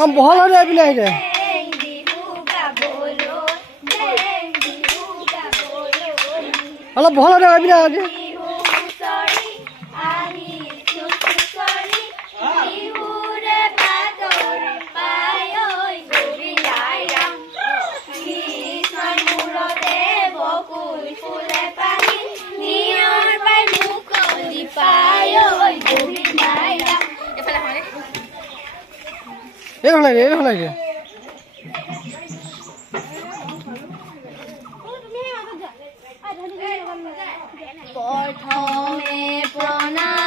অকণ বহল হৈ যায় পিনে আহিছে অলপ বহল হৈ যায় পিনে আজি এই হলে প্ৰথমে প্ৰণাম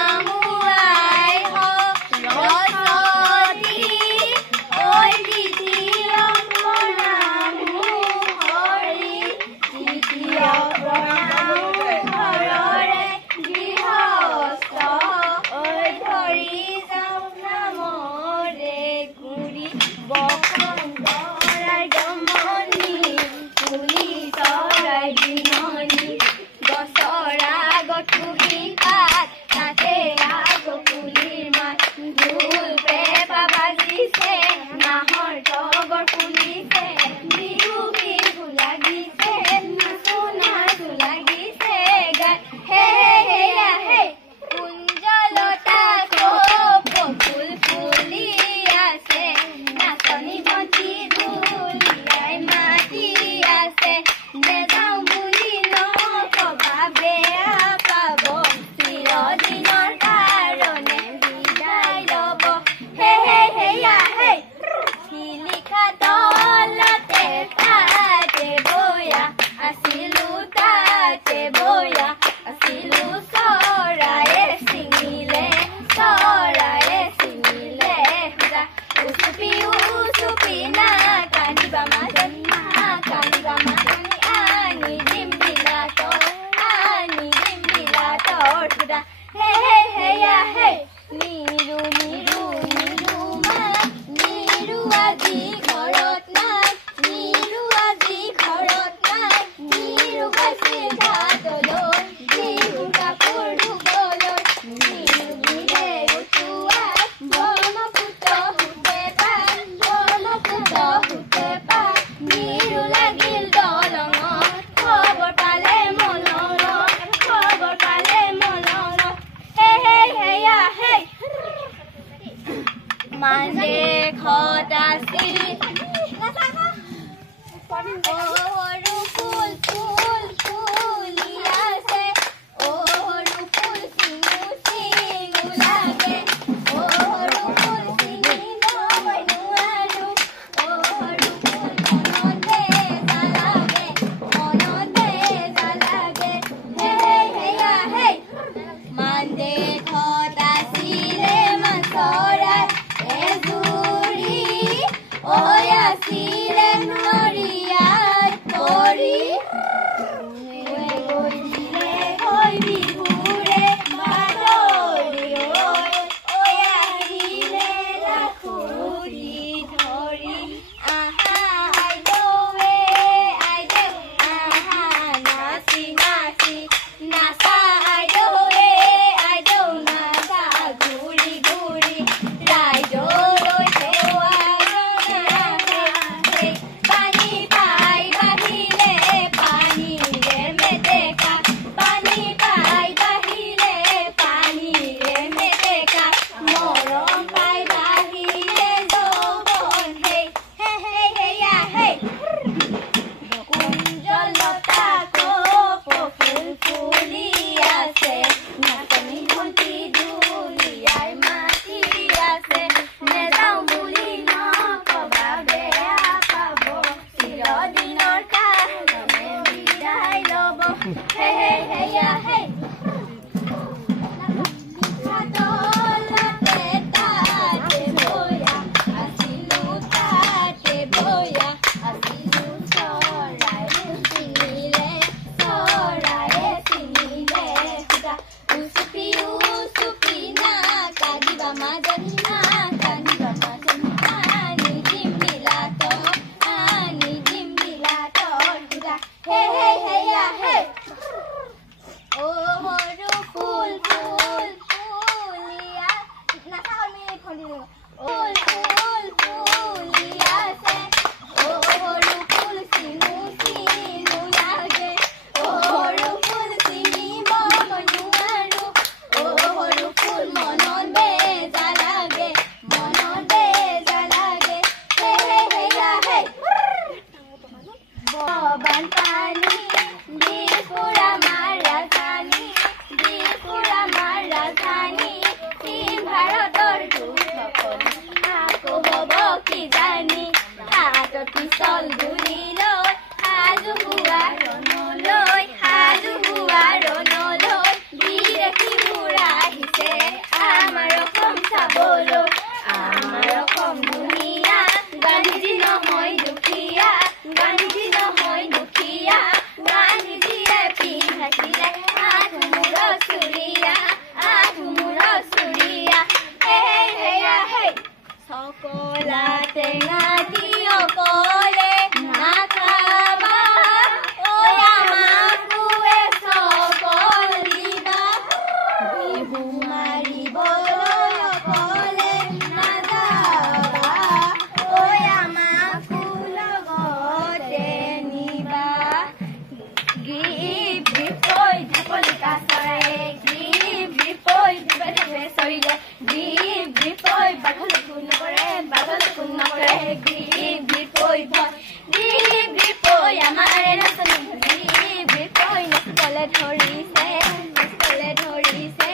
ধৰিছে পিষ্টলে ধৰিছে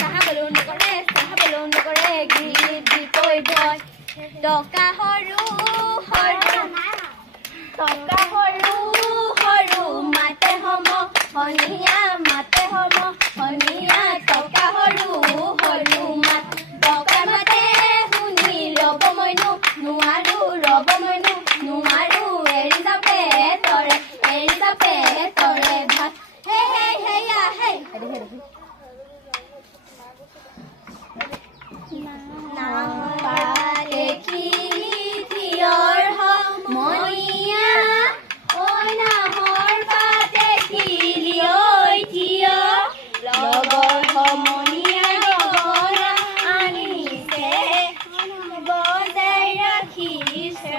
চাহাবলো নকৰে গীত দিকৈ ভয় টকা সৰু মাতে হম হনিয়া মাতে হম হনিয়া টকা সৰু মাত টকা মাতে শুনি ৰব মইনো নোৱাৰো এৰি যাপে তৰে ভাত হে হেয়া হে দেখি থিয়ৰ মনিয়া ঐ নাহৰ পাতে থিয় লগৰ সমনীয়া গগনা আনিছে বজাই ৰাখিছে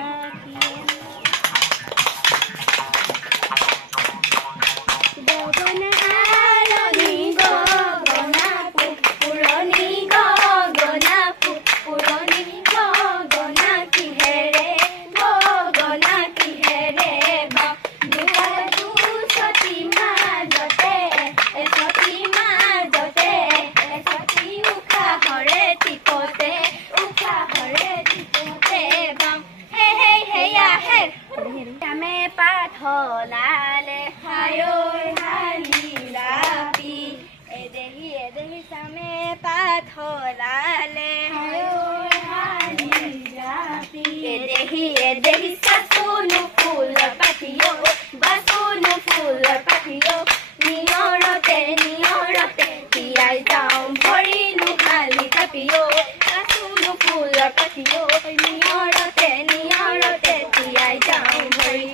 Tholale hayoy halilapi edehi same patholale hayoy halilapi edehi sasunu phul patiyo basunu phul patiyo niorote tiyai jaum bhorinu khali tapiyo sasunu phul patiyo niorote tiyai jaum bhori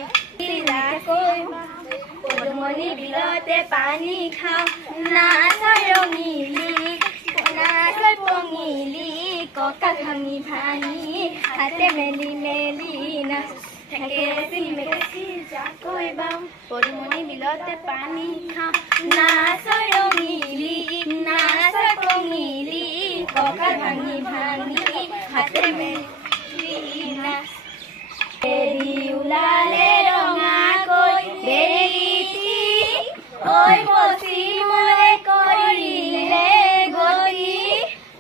Padumoni বিলতে পানী খাওঁ নাচয় পঙিলি কঁকাল ভাঙি হাতে মেলি নাচ থাকে জাকৈ বাওঁ পদুমণি বিলতে পানী খাওঁ নাচয় পঙিলি কঁকাল ভাঙি হাতে মেলি নাচ এৰি ওলালে ৰঙাকৈ বেলিটি ঐ পশ্চিমলে কৰিলে গতি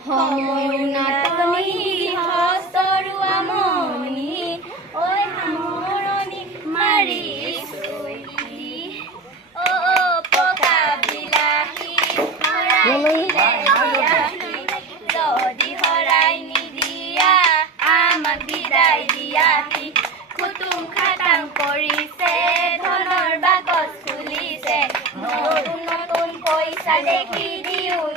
সময় নাটনি হস্তৰু আমনি ঐ সামৰণি মাৰি পকা বিলাহী যদি হৰাই নিদিয়া আমাক বিদায় দিয়াহি কুটুম খাটাং কৰিছে ধনৰ বাকচ খুলিছে নতুন পইচা দেখি দিওঁ